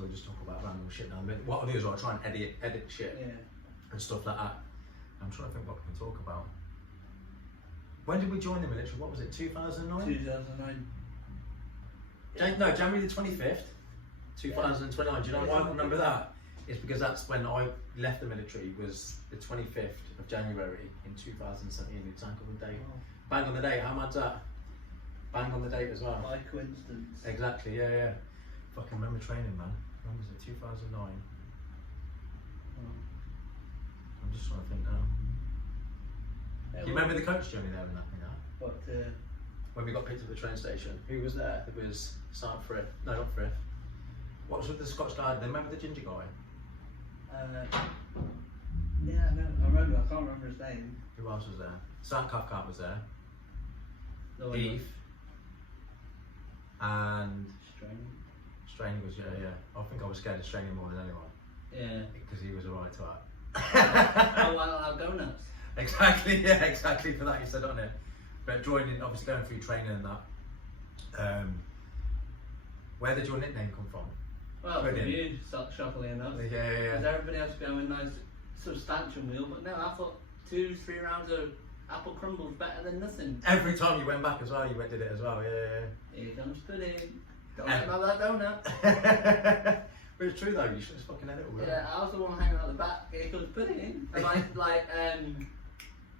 so we just talk about random shit now. What I do is I try and edit shit and stuff like that. I'm trying to think what we can talk about. When did we join the military? What was it, 2009? 2009. No, January the 25th, 2029. Do you know why I remember that? It's because that's when I left the military, was the 25th of January in 2017. It's bang on the date. Oh. Bang on the date, how mad's that? Bang on the date as well. By coincidence. Exactly, yeah. Fucking remember training, man. When was it, 2009? I'm just trying to think now. Do you remember the coach journey there and that? What? When we got picked up at the train station, who was there? There was Sergeant Frith. No, not Frith. What was with the Scotch guy? Remember the ginger guy? Yeah, no, I remember. I can't remember his name. Who else was there? Sergeant Cathcart was there. No, Eve. And Straining. was, yeah. I think I was scared of Straining more than anyone. Yeah. Because he was alright to that. Oh, I'll have donuts. Exactly, exactly for that you said on it. But joining, obviously going through training and that. Where did your nickname come from? Well, from you, shockingly enough. Yeah. Because everybody else going nice substantial meal, but no, I thought 2-3 rounds of apple crumbles better than nothing. Every time you went back as well, you did it as well, yeah. Here comes pudding. Don't let me have that donut. But it's true though, you should just fucking edit all that. Yeah, I was the one hanging out the back. Here comes pudding. And like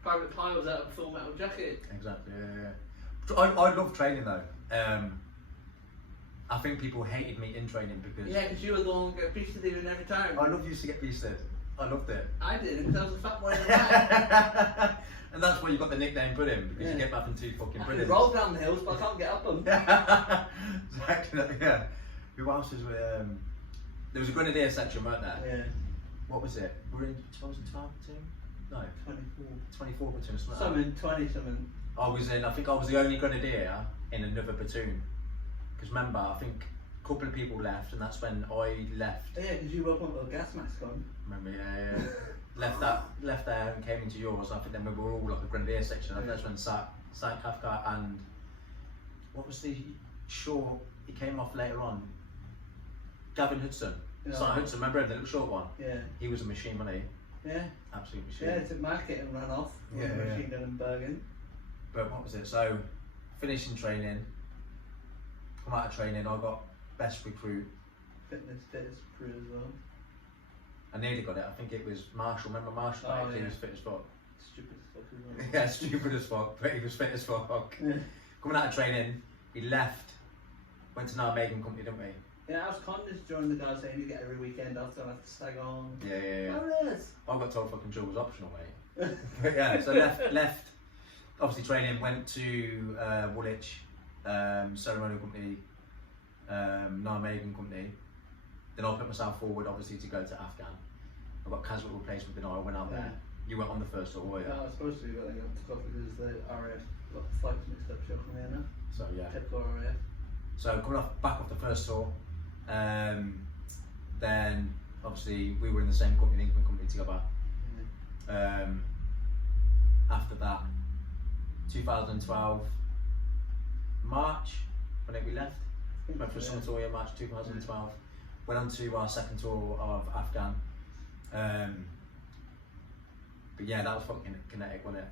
Private Pie was out of Full Metal Jacket. Exactly, yeah. I love training though. I think people hated me in training because... Yeah, because you were the one who got beasted even every time. I loved used to get beasted. I loved it. I didn't, because I was a fat boy in the back. And that's why you got the nickname Pudding, because you get back into fucking I puddings. can roll down the hills, but I can't get up them. Exactly, yeah. Who else was with... there was a Grenadier section, weren't there? Yeah. What was it? We were in 2012 platoon? No. 24 platoon. Something, 20 something. I think I was the only Grenadier in another platoon. Because remember, I think a couple of people left, and that's when I left. Yeah, because you woke up with a gas mask on. Remember, yeah. left there and came into yours. I think then we were all like a Grenadier section. I think that's when Sergeant Cathcart and what was the short? He came off later on. Gavin Hudson. Yeah. Sergeant Hudson, remember him, the little short one? Yeah. He was a machine, wasn't he? Yeah. Absolute machine. Yeah, took market and ran off with a machine gun and Bergen. But what was it? So, finishing training, come out of training, I got best recruit. Fitness crew as well. I nearly got it. I think it was Marshall. Remember Marshall? Oh, yeah. He was fit as fuck. Stupid as fuck as well. Yeah, stupid as fuck, but he was fit as fuck. Yeah. Coming out of training, he left, went to Nijmegen Company, didn't we? Yeah, I was conscious during the guys saying you get every weekend off, so I have to stag on. Yeah. Oh, yes. I got told fucking drill was optional, mate. But yeah, so left, obviously training, went to Woolwich, Ceremonial Company, Nijmegen Company. Then I put myself forward, obviously, to go to Afghan. I got casual replacement, then I went out there. You went on the first tour, were you? No, I was supposed to be, but then I took off because the RAF got the flights mixed up, shockingly enough. So yeah. Typical RAF. So coming back off the first tour, then obviously we were in the same company, England company together. After that, 2012, March, when we left, went for a summer tour, March 2012. Went on to our second tour of Afghan. But yeah, that was fucking kinetic, wasn't it?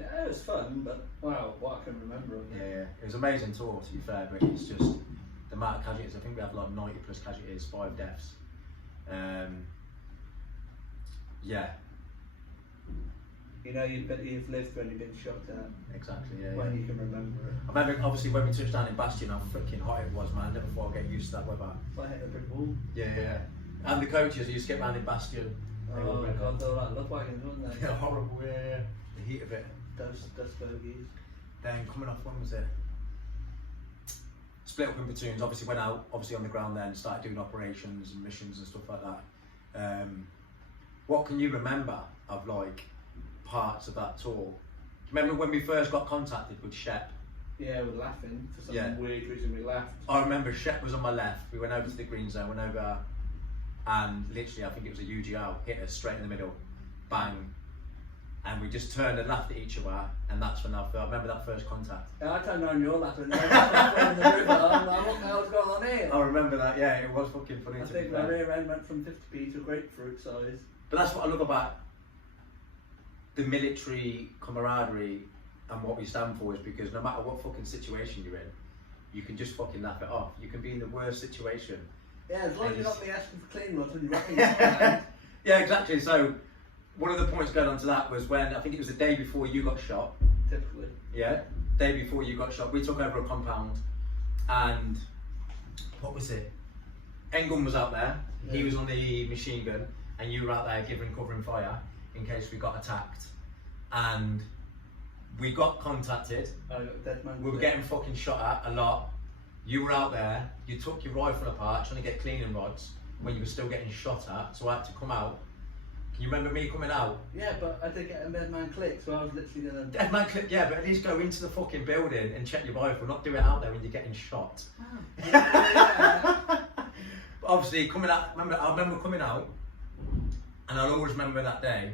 Yeah, it was fun, but wow, what I can remember of it. Yeah, it was an amazing tour to be fair, but it's just the amount of casualties. I think we had like 90 plus casualties, 5 deaths. Yeah. You know, you've lived when you've been shot at. Exactly, yeah. When you can remember it. I remember obviously when we touched down in Bastion, how freaking hot it was, man. I never thought I'd get used to that weather. I hit a brick wall. Yeah. And the coaches used to get round in Bastion. Oh my god, they were like look wagons, weren't they? Yeah, horrible, yeah. The heat of it. Dust bogies. Then coming off, when was it? Split up in platoons, obviously went out, obviously on the ground then, started doing operations and missions and stuff like that. What can you remember of like parts of that tour? Remember when we first got contacted with Shep? Yeah, we're laughing for some weird reason. We laughed. I remember Shep was on my left. We went over to the green zone, went over, and literally I think it was a UGL hit us straight in the middle, bang. and we just turned and laughed at each other, and that's when I remember that first contact. Yeah, I turned around, you're laughing. I'm like, what the hell's going on here? I remember that, yeah, it was fucking funny. I think my rear end went from 50p to grapefruit size. But that's what I love about the military camaraderie and what we stand for, is because no matter what fucking situation you're in, you can just fucking laugh it off. You can be in the worst situation. Yeah, as long as you're not the asking for clean rods when you're rocking your Yeah, exactly. So one of the points going on to that was when, I think it was the day before you got shot. Typically. Yeah, day before you got shot, we took over a compound, and what was it? Engum was out there, he was on the machine gun, and you were out there covering fire in case we got attacked. And we got contacted, we were getting fucking shot at a lot. You were out there, you took your rifle apart trying to get cleaning rods when you were still getting shot at, so I had to come out. Can you remember me coming out? Yeah, but I did get a dead man click, so I was literally gonna... Dead man click, yeah, but at least go into the fucking building and check your rifle, not do it out there when you're getting shot. Oh. Yeah. But obviously, coming out, I remember coming out, and I'll always remember that day,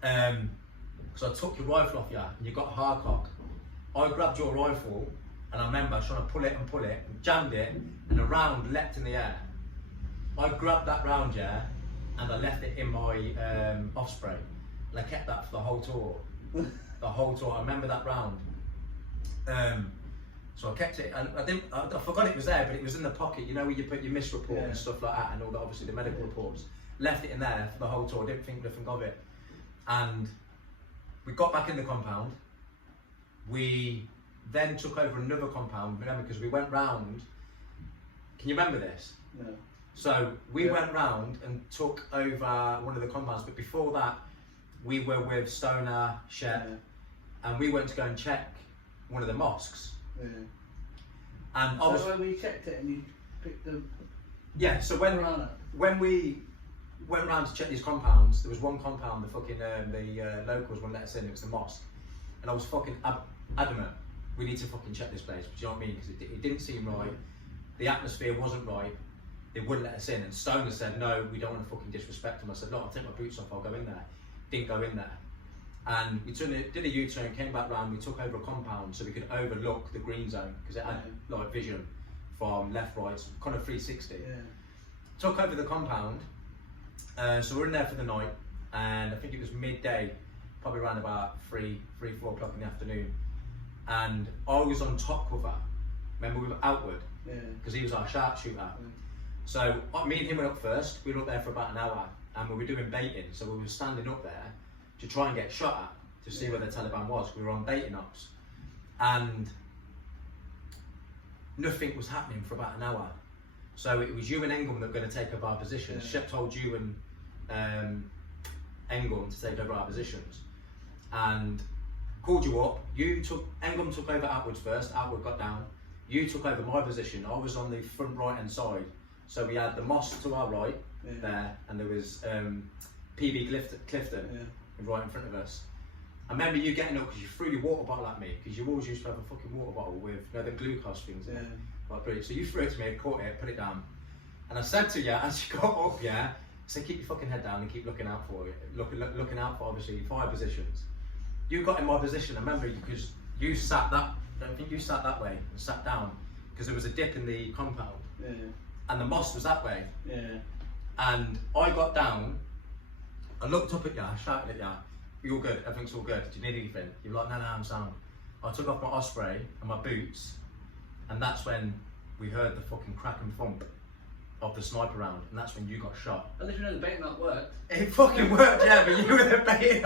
because I took your rifle off you, and you got a hard cock. I grabbed your rifle, and I remember trying to pull it, and jammed it, and a round leapt in the air. I grabbed that round, yeah, and I left it in my Osprey, and I kept that for the whole tour. The whole tour, I remember that round. So I kept it, and I forgot it was there, but it was in the pocket, you know, where you put your miss report and stuff like that, and all that, obviously the medical reports. Left it in there for the whole tour, didn't think nothing of it. And we got back in the compound. We then took over another compound, remember, because we went round. Can you remember this? No. So we went round and took over one of the compounds, but before that, we were with Stoner, Shep, and we went to go and check one of the mosques. Yeah. And so when we checked it and you picked the... Yeah, so when we went round to check these compounds, there was one compound, the fucking, the locals wouldn't let us in, it was the mosque. And I was fucking adamant, we need to fucking check this place, do you know what I mean? Because it didn't seem right, the atmosphere wasn't right, they wouldn't let us in. And Stoner said, no, we don't want to fucking disrespect them. I said, look, I'll take my boots off, I'll go in there. Didn't go in there. And we did a U-turn, came back round, we took over a compound so we could overlook the green zone, because it had like vision from left, right, kind of 360. Yeah. Took over the compound, so we're in there for the night, and I think it was midday, probably around about 4 o'clock in the afternoon. And I was on top cover, remember we were outward, because he was our sharpshooter. So me and him went up first, we were up there for about an hour, and we were doing baiting, so we were standing up there to try and get shot at, to see where the Taliban was. We were on baiting ops, and nothing was happening for about an hour. So it was you and Engum that were going to take over our positions. Shep told you and Engum to take over our positions, and called you up. Engum took over outwards first, outward got down. You took over my position. I was on the front right hand side. So we had the mosque to our right there, and there was PB Clifton right in front of us. I remember you getting up because you threw your water bottle at me, because you always used to have a fucking water bottle with the glucose things in it. Like, so you threw it to me, I caught it, put it down. And I said to you, as you got up, I said, keep your fucking head down and keep looking out for it. Looking out for, obviously, fire positions. You got in my position, I remember, because you sat that, I think you sat that way and sat down, because there was a dip in the compound. And the mosque was that way. And I got down, I looked up at you, I shouted at you, "You all good? Everything's all good? Do you need anything?" You were like, "No, I'm sound." I took off my Osprey and my boots, and that's when we heard the fucking crack and thump of the sniper round, and that's when you got shot. At least you know the bait not worked. It fucking worked, yeah, but you were the bait.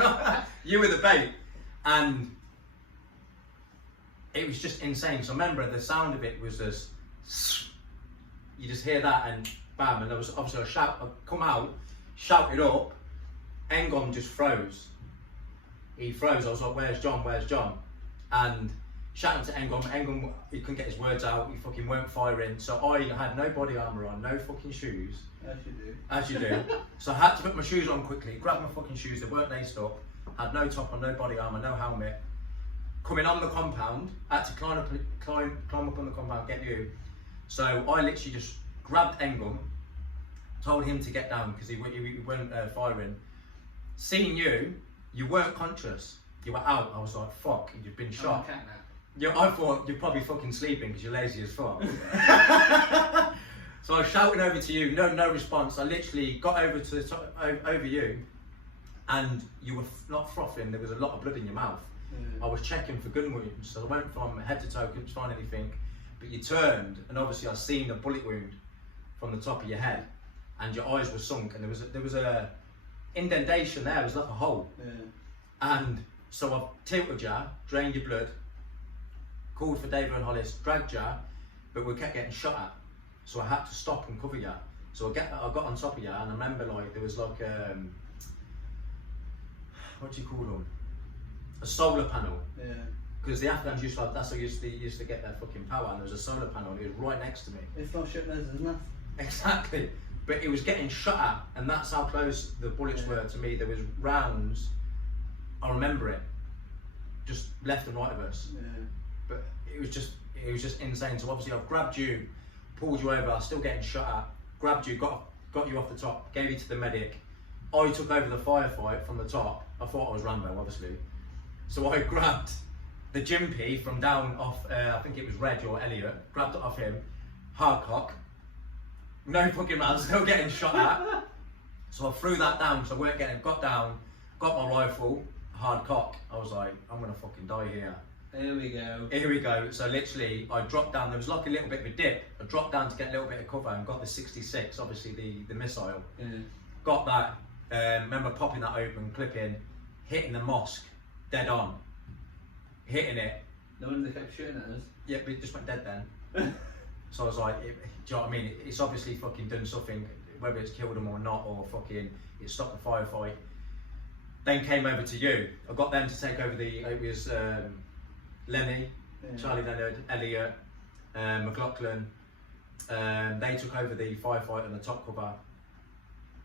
You were the bait. And it was just insane. So I remember the sound of it was just, you just hear that and bam, and there was obviously a shout, I come out, shouted up, Engum just froze. He froze, I was like, where's John? And shouting to Engum, he couldn't get his words out, he fucking weren't firing. So I had no body armour on, no fucking shoes. As you do. So I had to put my shoes on quickly, grab my fucking shoes, they weren't laced up, had no top on, no body armour, no helmet. Coming on the compound, I had to climb up on the compound, get you. So I literally just grabbed Engum, told him to get down because he weren't firing. Seeing you You weren't conscious. You were out. I was like, fuck, you've been shot. I'm a cat I thought you're probably fucking sleeping because you're lazy as fuck. So I was shouting over to you, no response. I literally got over to the top, over you, and you were not frothing. There was a lot of blood in your mouth. I was checking for gun wounds, so I went from head to toe, couldn't find anything. But you turned, and obviously I seen a bullet wound from the top of your head, and your eyes were sunk, and there was a indentation there. It was like a hole. And so I tilted you, drained your blood, called for David and Hollis, dragged you, but we kept getting shot at. So I had to stop and cover you. So I got on top of you, and I remember like there was like what do you call them? A solar panel. Because the Afghans used to have, that's how used to get their fucking power, and there was a solar panel, and it was right next to me. If not shit, there's enough. Exactly. But it was getting shot at, and that's how close the bullets were to me. There was rounds, I remember it, just left and right of us. But it was just insane. So obviously I've grabbed you, pulled you over, I was still getting shot at, grabbed you, got you off the top, gave you to the medic. I took over the firefight from the top. I thought I was Rambo, obviously. So I grabbed the Jimpy from down off, I think it was Reg or Elliot, grabbed it off him, hardcock, no fucking man, still getting shot at. So I threw that down, so I weren't getting, got down, got my rifle, hardcock. I was like, I'm gonna fucking die here. Here we go. Here we go. So literally, I dropped down. There was like a little bit of a dip. I dropped down to get a little bit of cover and got the 66, obviously the missile. Got that. Remember popping that open, clipping, hitting the mosque, dead on, hitting it. No wonder they kept shooting at us. Yeah, but it just went dead then. So I was like, do you know what I mean? It's obviously fucking done something, whether it's killed them or not, or fucking it stopped the firefight. Then came over to you. I got them to take over it was Lenny, Charlie Leonard, Elliot, McLaughlin. They took over the firefight and the top cover.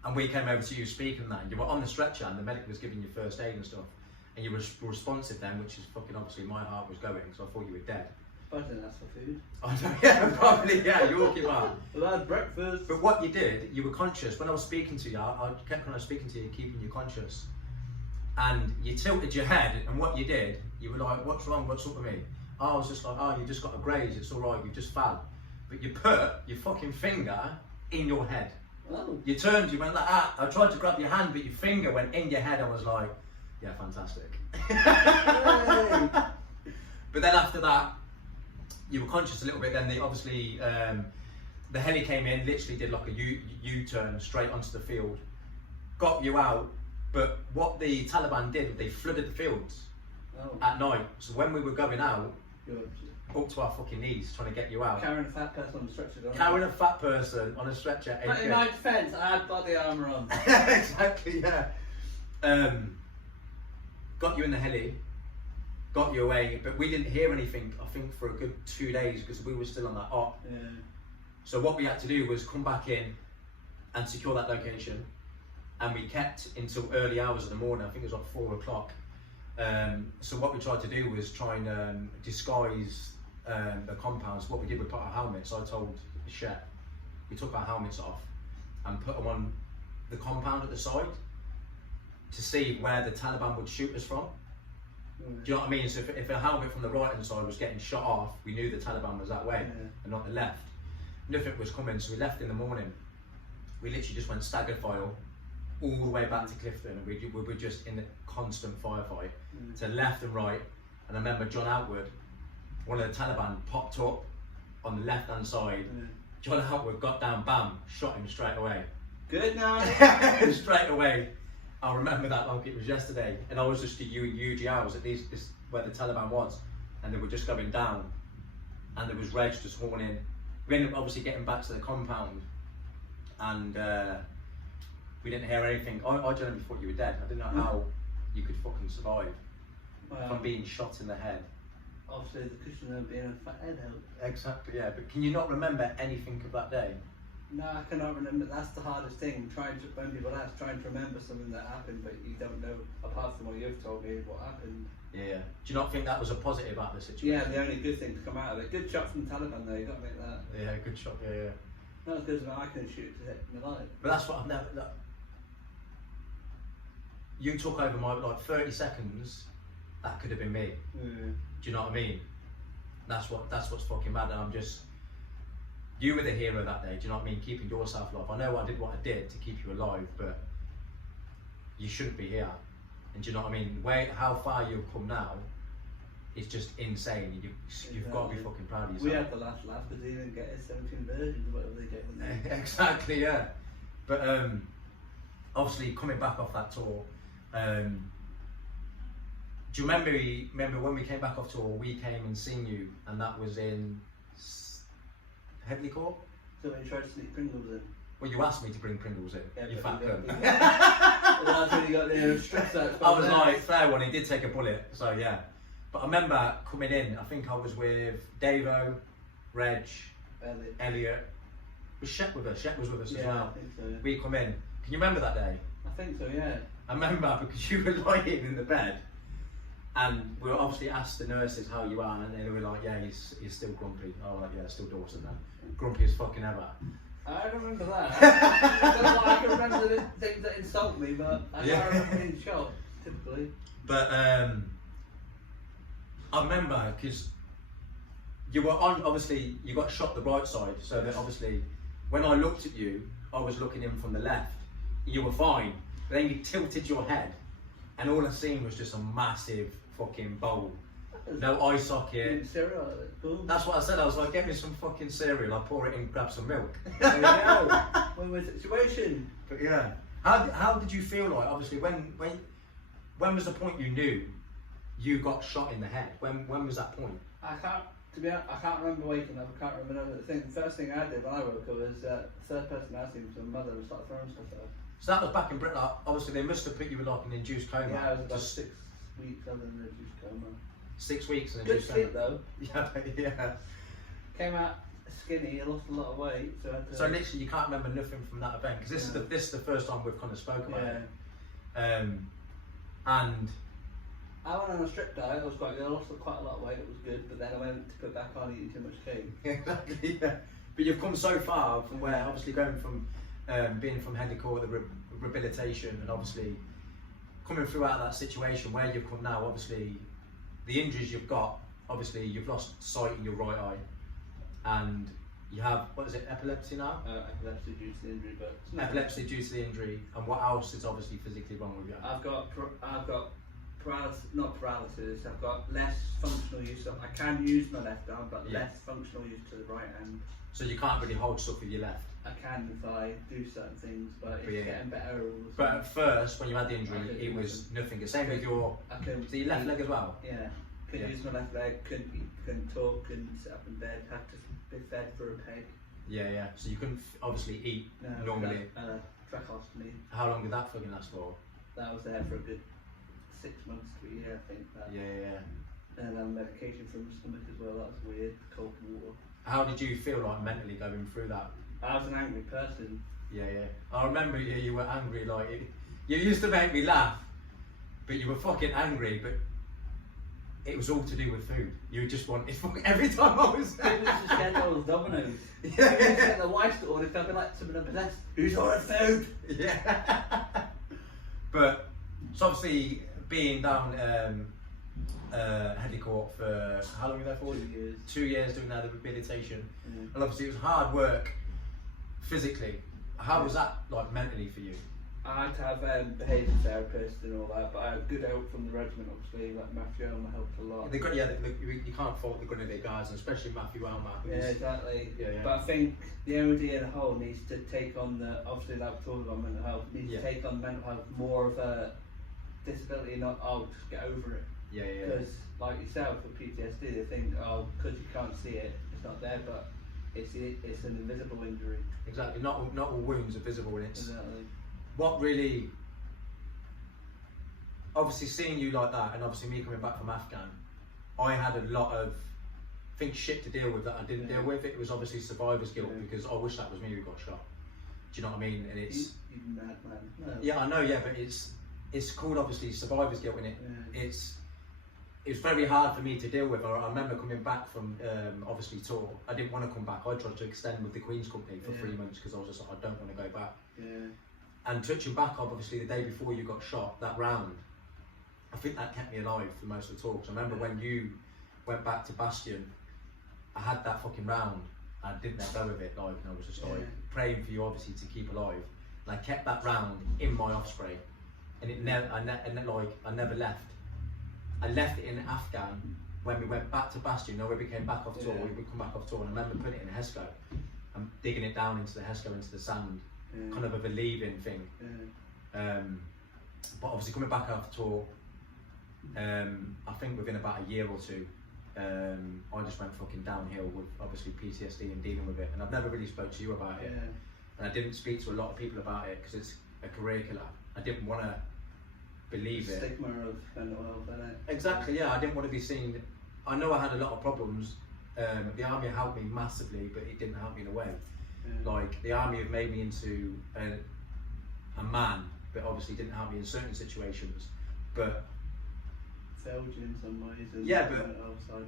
And we came over to you speaking that. You were on the stretcher and the medic was giving you first aid and stuff. And you were responsive then, which is fucking obviously my heart was going, so I thought you were dead. I didn't ask for food. Oh no, yeah, probably, yeah, you're walking around. Well, I had breakfast. But what you did, you were conscious. When I was speaking to you, I kept when I was speaking to you, keeping you conscious. And you tilted your head, and what you did, you were like, what's wrong, what's up with me? I was just like, oh, you just got a graze, it's all right, you just fell. But you put your fucking finger in your head. Oh. You turned, you went like that. I tried to grab your hand, but your finger went in your head. I was like, yeah, fantastic. But then after that, you were conscious a little bit. Then they obviously, the heli came in, literally did like a U-turn straight onto the field, got you out. But what the Taliban did, they flooded the fields at night. So when we were going out, up to our fucking knees trying to get you out. Carrying a fat person on a stretcher. Carrying a fat person on a stretcher. But in my defence, I had body armour on. Exactly, yeah. Got you in the heli, got you away, but we didn't hear anything, I think, for a good 2 days because we were still on that op. So what we had to do was come back in and secure that location. And we kept until early hours of the morning, I think it was like 4 o'clock. So what we tried to do was try and disguise the compounds. What we did, we put our helmets. I told Shet, we took our helmets off and put them on the compound at the side to see where the Taliban would shoot us from. Do you know what I mean? So if a helmet from the right hand side was getting shot off, we knew the Taliban was that way and not the left. Nothing was coming, so we left in the morning. We literally just went stagger file all the way back to Clifton, and we were just in a constant firefight to left and right. And I remember John Outward, one of the Taliban, popped up on the left hand side. John Outward got down, bam, shot him straight away. Good night. Straight away. I remember that like it was yesterday. And I was just at UGI, I was at this where the Taliban was, and they were just going down, and there was Reg just horning. We ended up obviously getting back to the compound, and we didn't hear anything. I genuinely thought you were dead. I didn't know how you could fucking survive from being shot in the head. Obviously the cushion of being a fat head helped. Exactly, yeah. But can you not remember anything of that day? No, I cannot remember. That's the hardest thing. When people ask, trying to remember something that happened, but you don't know, apart from what you've told me, what happened. Yeah. Do you not think that was a positive out of the situation? Yeah, the only good thing to come out of it. Good shot from the Taliban though, you got to make that. Yeah, good shot, yeah. Not as good as I can shoot to hit in the light. But that's what I've never... you took over my, like 30 seconds, that could have been me. Do you know what I mean? That's what's fucking mad. And I'm just, you were the hero that day, do you know what I mean? Keeping yourself alive. I know I did what I did to keep you alive, but you shouldn't be here. And do you know what I mean? How far you've come now is just insane. You've got to be fucking proud of yourself. We had the last laugh because they didn't get his 17 versions of whatever they get when they Exactly, yeah. But obviously coming back off that tour, do you remember when we came back off tour, we came and seen you, and that was in Headley Court? So when you tried to sneak Pringles in. Well, you asked me to bring Pringles in, Yeah, you fat cunt. That's when you got the stress out. I was like, fair one, he did take a bullet, so yeah. But I remember coming in, I think I was with Davo, Reg, Elliot. Was Shep with us? Shep was with us as well. I think so. We come in. Can you remember that day? I think so, yeah. I remember because you were lying in the bed, and we were obviously asked the nurses how you are, and they were like, yeah, he's still grumpy. I was like, yeah, still Dawson then. Grumpy as fucking ever. I don't remember that. I don't know why I can remember the things that insult me, but I can't remember being shocked, typically. But I remember because you were on, obviously you got shot the right side, so that obviously when I looked at you, I was looking in from the left. You were fine, but then you tilted your head, and all I seen was just a massive fucking bowl. No eye socket. Cereal. That's what I said. I was like, get me some fucking cereal. I'll pour it in, grab some milk. There we go. When was the situation? But yeah, how did you feel like? Obviously, when was the point you knew you got shot in the head? When was that point? To be honest, I can't remember waking up. I can't remember the thing. The first thing I did when I woke up was the third person I seen was my mother and started throwing stuff at her. So that was back in Britain. Like, obviously, they must have put you in like an induced coma. Yeah, I was about 6 weeks under an induced coma. 6 weeks in Good induced sleep coma. though. Yeah. Came out skinny. I lost a lot of weight. So literally, you can't remember nothing from that event because this is the first time we've kind of spoke about it. And I went on a strict diet. I was quite good. I lost quite a lot of weight. It was good. But then I went to put back on eating too much cake. Exactly. Yeah. But you've come so far from where, obviously, going from being from Headley Court, the rehabilitation, and obviously coming through out of that situation where you've come now. Obviously, the injuries you've got. Obviously, you've lost sight in your right eye, and you have, what is it, epilepsy now? Epilepsy due to the injury, but epilepsy due to the injury. And what else is obviously physically wrong with you? I've got paralysis, not paralysis. I've got less functional use. I can use my left arm, but less functional use to the right hand. So you can't really hold stuff with your left. I can if I do certain things, but it's getting better. But at first, when you had the injury, it was nothing. The same with your left leg as well. Yeah, couldn't use my left leg. Couldn't talk. Couldn't sit up in bed. Had to be fed for a peg. Yeah. So you couldn't obviously eat normally. Tracheostomy. How long did that fucking last for? That was there for a good 6 months to a year, I think. Yeah. And then medication for my stomach as well. That was weird. Cold water. How did you feel like mentally going through that? I was an angry person. Yeah. I remember you were angry. Like you used to make me laugh, but you were fucking angry. But it was all to do with food. You just wanted every time I was there. It was just getting all those dominoes. Yeah. The wife's got ordered. Felt like someone possessed. Who's ordered food? Yeah. But so obviously being down Headley Court for how long were you there for? 2 years. 2 years doing that rehabilitation, and obviously it was hard work physically. How was that like mentally for you? I had to have behaviour therapists and all that, but I had good help from the regiment. Obviously, like Matthew Elmer helped a lot. You can't fault the Grenadier guys, and especially Matthew Elmer. Yeah, exactly. Yeah. But I think the MOD as a whole needs to take on obviously like we're talking about mental health, needs to take on mental health more of a disability, not just get over it. Yeah. Because like yourself with PTSD, they think because you can't see it, it's not there, but it's an invisible injury. Exactly. Not all wounds are visible, and it's what really. Obviously, seeing you like that, and obviously me coming back from Afghan, I had a lot of shit to deal with that I didn't deal with. It was obviously survivor's guilt because I wish that was me who got shot. Do you know what I mean? And it's you mad man. No. Yeah, I know. Yeah, but it's called obviously survivor's guilt, and it's very hard for me to deal with. I remember coming back from obviously tour. I didn't want to come back. I tried to extend with the Queen's Company for 3 months because I was just like, I don't want to go back. Yeah. And touching back, obviously the day before you got shot, that round, I think that kept me alive for most of the talks. I remember when you went back to Bastion, I had that fucking round. I didn't let go of it, like, and I was just like praying for you, obviously, to keep alive. And I kept that round in my osprey, and it never, I never left. I left it in Afghan when we went back to Bastion. You know, when we came back off tour, we would come back off tour, and I remember putting it in a Hesco and digging it down into the Hesco, into the sand, kind of a believing thing. But obviously coming back after tour, I think within about a year or two, I just went fucking downhill with obviously PTSD and dealing with it, and I've never really spoke to you about it, and I didn't speak to a lot of people about it because it's a career killer. I didn't want to believe it. Stigma of mental health, isn't it? Exactly, yeah. I didn't want to be seen. I know I had a lot of problems. The army helped me massively, but it didn't help me in a way. Like, the army have made me into a man, but obviously didn't help me in certain situations. But failed you in some ways. Yeah, but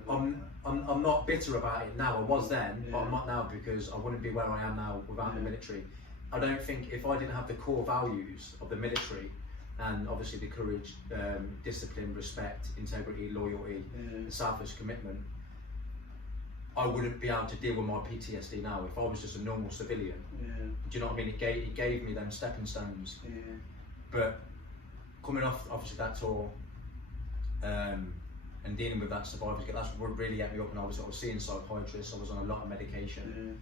I'm not bitter about it now. I was then, but I'm not now, because I wouldn't be where I am now without the military. I don't think if I didn't have the core values of the military, and obviously the courage, discipline, respect, integrity, loyalty, and selfless commitment, I wouldn't be able to deal with my PTSD now if I was just a normal civilian. Do you know what I mean? It gave me them stepping stones. But coming off obviously that tour, and dealing with that survivor's guilt, that's what really get me up. And I was seeing psychiatrists, I was on a lot of medication,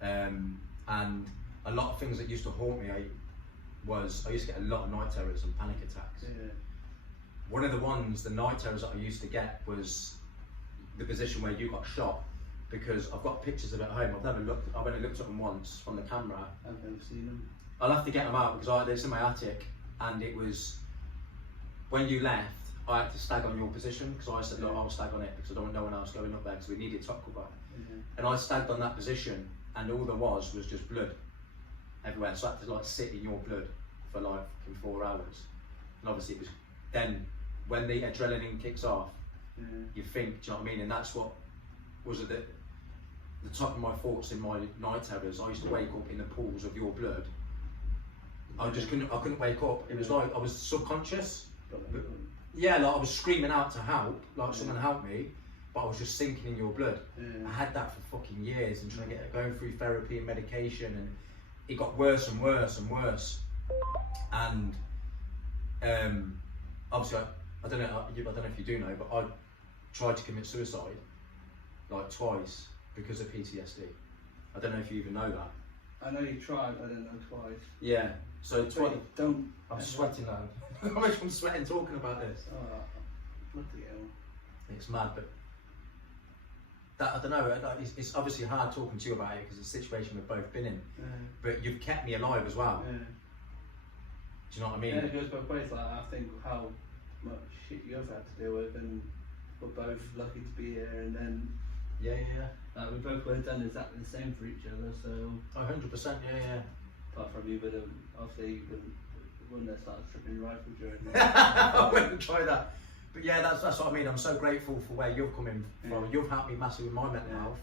and a lot of things that used to haunt me. I used to get a lot of night terrors and panic attacks. One of the night terrors that I used to get was the position where you got shot, because I've got pictures of it at home. I've only looked at them once from the camera. I've never seen them. I'll have to get them out because it's in my attic, and it was when you left. I had to stag on your position because I said, look, I'll stag on it because I don't want no one else going up there because we needed top cover. And I stagged on that position, and all there was just blood everywhere. So I had to like sit in your blood for like 4 hours. And obviously it was then when the adrenaline kicks off, you think, do you know what I mean? And that's what was at the top of my thoughts in my night terrors. I used to wake up in the pools of your blood. I couldn't wake up. It was like I was subconscious. Yeah, like I was screaming out to help, like someone help me, but I was just sinking in your blood. I had that for fucking years, and going through therapy and medication, and it got worse and worse and worse. And obviously, I don't know if you do know, but I tried to commit suicide like twice because of PTSD. I don't know if you even know that. I know you tried, I didn't know twice. Yeah, so twice. Don't. I'm sweating now. I'm sweating talking about this. Oh, bloody hell. It's mad, but that, I don't know. It's obviously hard talking to you about it because it's a situation we've both been in. But you've kept me alive as well. Do you know what I mean? Yeah, it goes both ways. Like, I think how much shit you've had to deal with, and we're both lucky to be here. And then we both would have done exactly the same for each other. So 100%. Yeah. Apart from you, but obviously wouldn't have started tripping your rifle during. I wouldn't try that. But yeah, that's what I mean. I'm so grateful for where you've come in from. You've helped me massively with my mental health.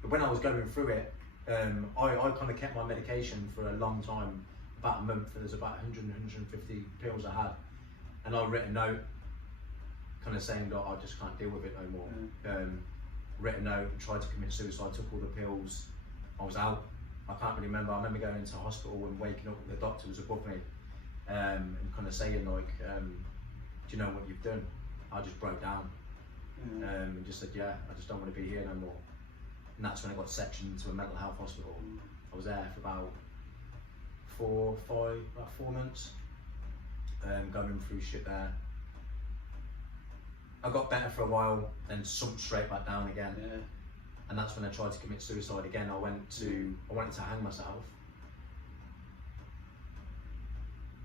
But when I was going through it, I kind of kept my medication for a long time, about a month. And there's about 100, 150 pills I had, and I wrote a note, kind of saying that I just can't deal with it no more. Written a note, tried to commit suicide, took all the pills. I was out. I can't really remember. I remember going into hospital and waking up, the doctor was above me, and kind of saying like, do you know what you've done? I just broke down, and just said, yeah, I just don't want to be here no more. And that's when I got sectioned to a mental health hospital. I was there for about 4 months, going through shit there. I got better for a while, then sunk straight back down again. And that's when I tried to commit suicide again. I wanted to hang myself.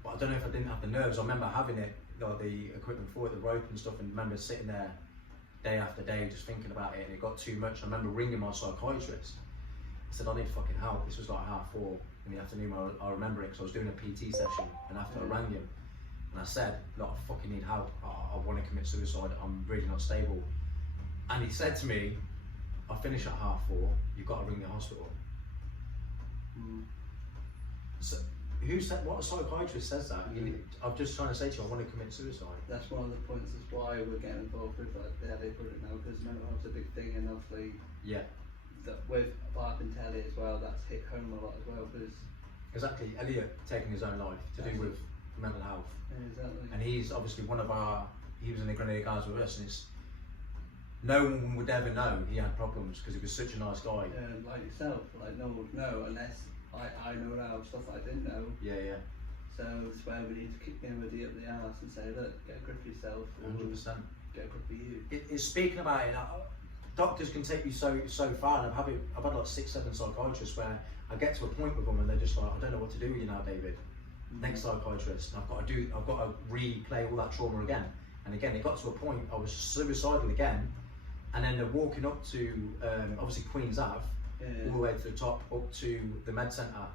But I don't know if I didn't have the nerves. I remember having it, like the equipment for it, the rope and stuff, and I remember sitting there day after day just thinking about it, and it got too much. I remember ringing my psychiatrist. I said, I need fucking help. This was like 4:30 in the afternoon. I remember it because I was doing a PT session, and after I rang him, and I said, look, I fucking need help. I want to commit suicide. I'm really not stable. And he said to me, I'll finish at 4:30. You've got to ring the hospital. So who said, what psychiatrist says that? I'm just trying to say to you, I want to commit suicide. That's one of the points as why we're getting involved with like how they put it now, because mental health's a big thing, and obviously that with Bark and Telly as well, that's hit home a lot as well, because exactly, Elliot taking his own life to do with mental health. Exactly. And he's obviously he was in the Grenadier Guards with us, and it's no one would ever know he had problems because he was such a nice guy. Yeah, like yourself, like no one would know unless I know now stuff I didn't know. Yeah. So it's where we need to kick in with the up the arse and say, look, get a grip of yourself. 100%. Get a grip of you. It's speaking about it. Doctors can take you so far, and I've had like 6-7 psychiatrists where I get to a point with them and they're just like, I don't know what to do with you now, David. Next psychiatrist, and I've got to replay all that trauma again. And again, it got to a point I was suicidal again, and then they're walking up to obviously Queen's Ave, all the way to the top, up to the med centre,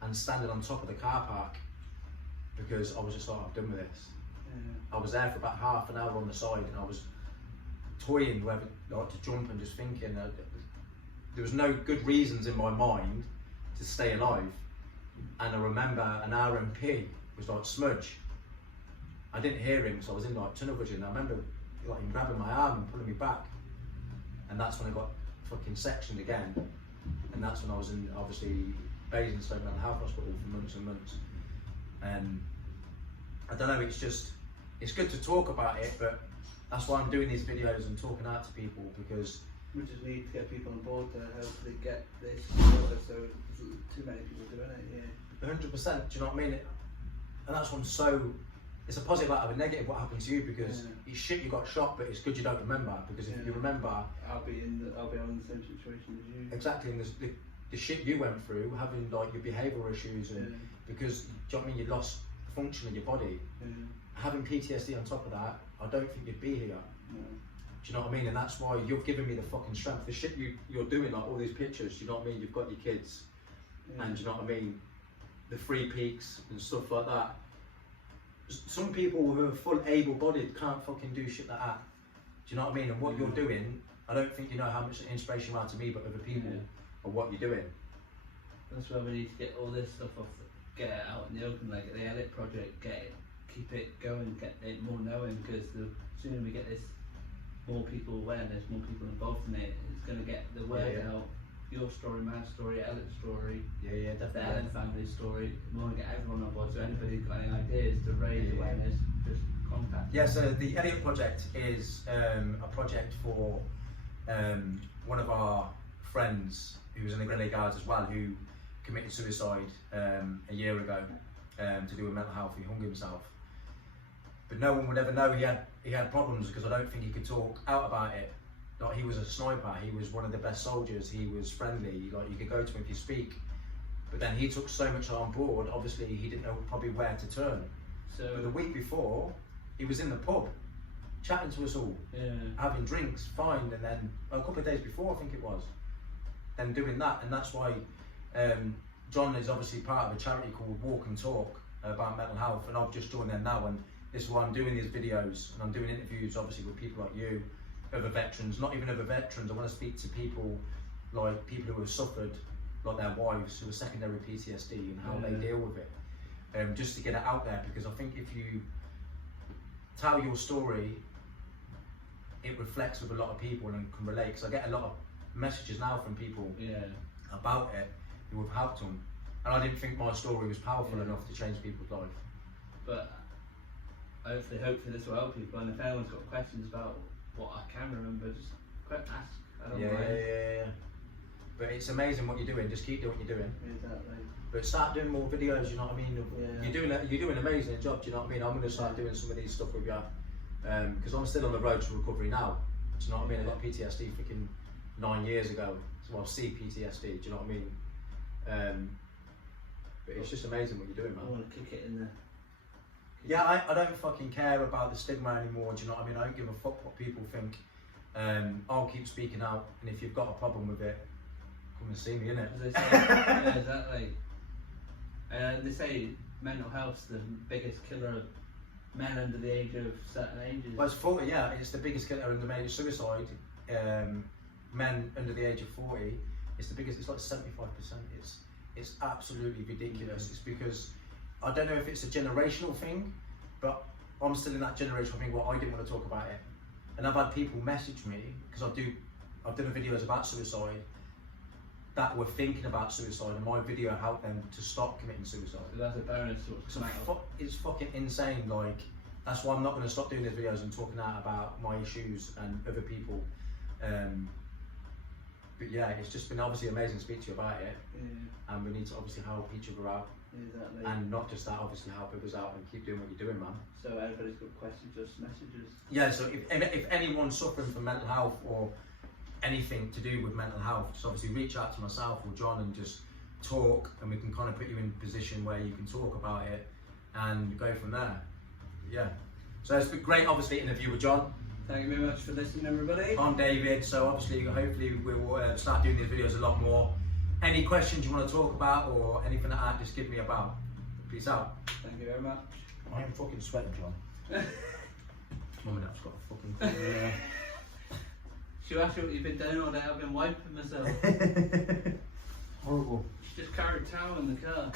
and standing on top of the car park because I was just like, I'm done with this. I was there for about half an hour on the side, and I was toying whether like to jump and just thinking there was no good reasons in my mind to stay alive. And I remember an RMP was like, Smudge. I didn't hear him, so I was in like tunnel vision. I remember like him grabbing my arm and pulling me back, and that's when I got fucking sectioned again. And that's when I was in obviously Basingstoke Mental Health Hospital for months and months. And I don't know, it's good to talk about it, but that's why I'm doing these videos and talking out to people, because we just need to get people on board to hopefully get this sorted, so too many people doing it. 100%, do you know what I mean? And that's what it's a positive out of a negative what happened to you, because it's shit you got shot, but it's good you don't remember, because if you remember, I'll be on the same situation as you. Exactly, and the shit you went through, having like your behavioural issues, and because do you know what I mean, you lost function of your body, having PTSD on top of that, I don't think you'd be here. No. Do you know what I mean? And that's why you've given me the fucking strength. The shit you're doing, like all these pictures, do you know what I mean? You've got your kids, and do you know what I mean? The free peaks and stuff like that. Some people who are full able-bodied can't fucking do shit like that. Do you know what I mean? And what you're doing, I don't think you know how much inspiration you are to me, but other people, or what you're doing. That's why we need to get all this stuff off, get it out in the open, like the Elliot project, keep it going, get it more knowing, because the sooner we get this, more people awareness, more people involved in it, it's going to get the word out. Your story, my story, Elliot's story, definitely. The Ellen family story. We want to get everyone on board, so anybody got any ideas to raise awareness, just contact. Yeah, so the Elliot project is a project for one of our friends who was in the Grenadier Guards as well, who committed suicide a year ago to do with mental health. He hung himself, but no one would ever know he had problems, because I don't think he could talk out about it. Like, he was a sniper, he was one of the best soldiers, he was friendly, like you could go to him if you speak, but then he took so much on board, obviously he didn't know probably where to turn. So but the week before, he was in the pub chatting to us all, having drinks, fine, and then a couple of days before, I think it was, then doing that. And that's why John is obviously part of a charity called Walk and Talk about mental health, and I've just joined them now, and this is why I'm doing these videos, and I'm doing interviews obviously with people like you, other veterans, not even other veterans. I want to speak to people like people who have suffered, like their wives who are secondary PTSD, and how they deal with it, just to get it out there, because I think if you tell your story, it reflects with a lot of people and can relate, because I get a lot of messages now from people about it who have helped them, and I didn't think my story was powerful enough to change people's life. But hopefully this will help people, and if anyone's got questions about what I can remember, just ask. I don't mind. But it's amazing what you're doing. Just keep doing what you're doing. Exactly. But start doing more videos. You know what I mean? You're doing an amazing job. Do you know what I mean? I'm going to start doing some of these stuff with you, because I'm still on the road to recovery now. Do you know what I mean? I got PTSD freaking 9 years ago, so I'll see PTSD. Do you know what I mean? But it's just amazing what you're doing, man. I want to kick it in there. Yeah, I don't fucking care about the stigma anymore, do you know what I mean? I don't give a fuck what people think. I'll keep speaking out, and if you've got a problem with it, come and see me, innit? Exactly. They say mental health's the biggest killer of men under the age of certain ages. Well, it's 40, yeah, it's the biggest killer under the age of suicide. Men under the age of 40, it's the biggest, it's like 75%. It's absolutely ridiculous. It's because I don't know if it's a generational thing, but I'm still in that generational thing where I didn't want to talk about it. And I've had people message me, because I've done videos about suicide, that were thinking about suicide, and my video helped them to stop committing suicide. So that's a bonus to what's So come out. it's fucking insane. Like, that's why I'm not going to stop doing these videos and talking out about my issues and other people. But yeah, it's just been obviously amazing to speak to you about it. Yeah, And we need to obviously help each other out. exactly. And not just that, obviously help others out and keep doing what you're doing, man. So everybody's got questions, just messages. Yeah, so if anyone's suffering from mental health or anything to do with mental health, just obviously reach out to myself or John and just talk, and we can kind of put you in a position where you can talk about it and go from there. Yeah. So it's been great, obviously, interview with John. Thank you very much for listening, everybody. I'm David, so obviously, hopefully we will start doing these videos a lot more. Any questions you want to talk about or anything like that, just give me a bell. Peace out. Thank you very much. I am fucking sweating, John. Mum and Dad's got a fucking She'll ask you what you've been doing all day. I've been wiping myself. Horrible. She just carried a towel in the car.